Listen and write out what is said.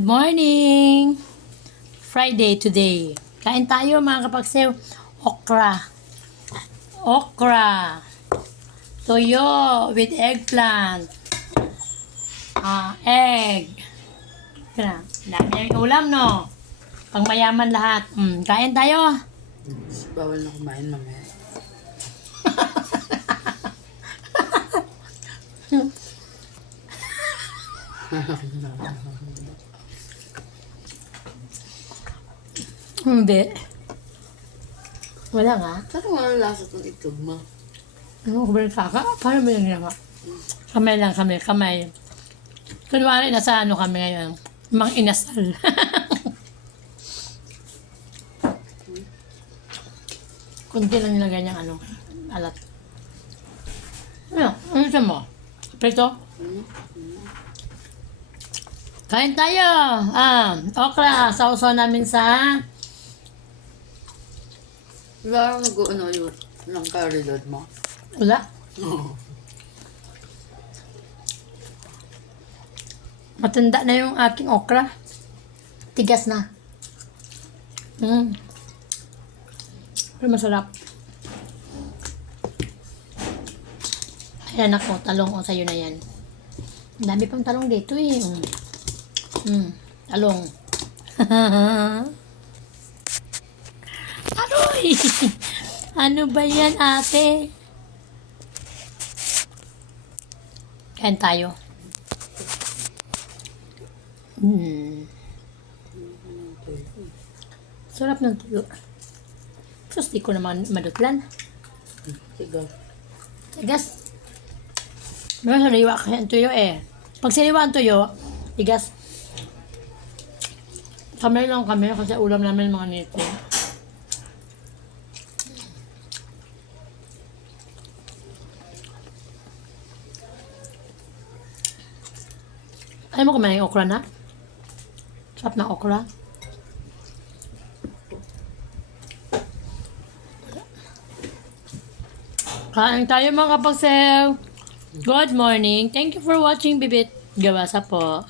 Good morning! Friday today. Kain tayo mga kapagsew. Okra. Okra. Toyo with eggplant. Egg. Yan. Dami yung ulam, no? Pang mayaman lahat. Kain tayo. Bawal na kumain mamaya. Hindi. Wala nga. Saan walang lasa itong itlog mo? Ano ko ba yung kaka? Paano ba yung ginawa? Kamay lang kami, kamay. Kunwari, nasa ano kami ngayon? Mang inasal. Kunti lang nilagay niyang ano, alat. Ano siya mo? Prito? Kain tayo! Okra, sausaw namin sa... Wala kang nag-ano yun ng curry load mo? Wala. Oo. Matanda na yung aking okra. Tigas na. Pero masarap. Ayan ako, talong o sa'yo na yan. Ang dami pang talong dito eh. Talong. Aroy! Ano ba yan, ate? Kain tayo. Sarap ng tuyo. Sus, di ko naman madutlan. Sigaw. Tigas. May sariwa kasi ang tuyo eh. Pag sariwa ang tuyo, tigas. Kamay lang kami kasi ulam namin mga nito. Ayaw mo kumain ng okra na? Sarap na okra. Kain tayo mga kapagsew. Good morning. Thank you for watching, Bibit Gawasa po.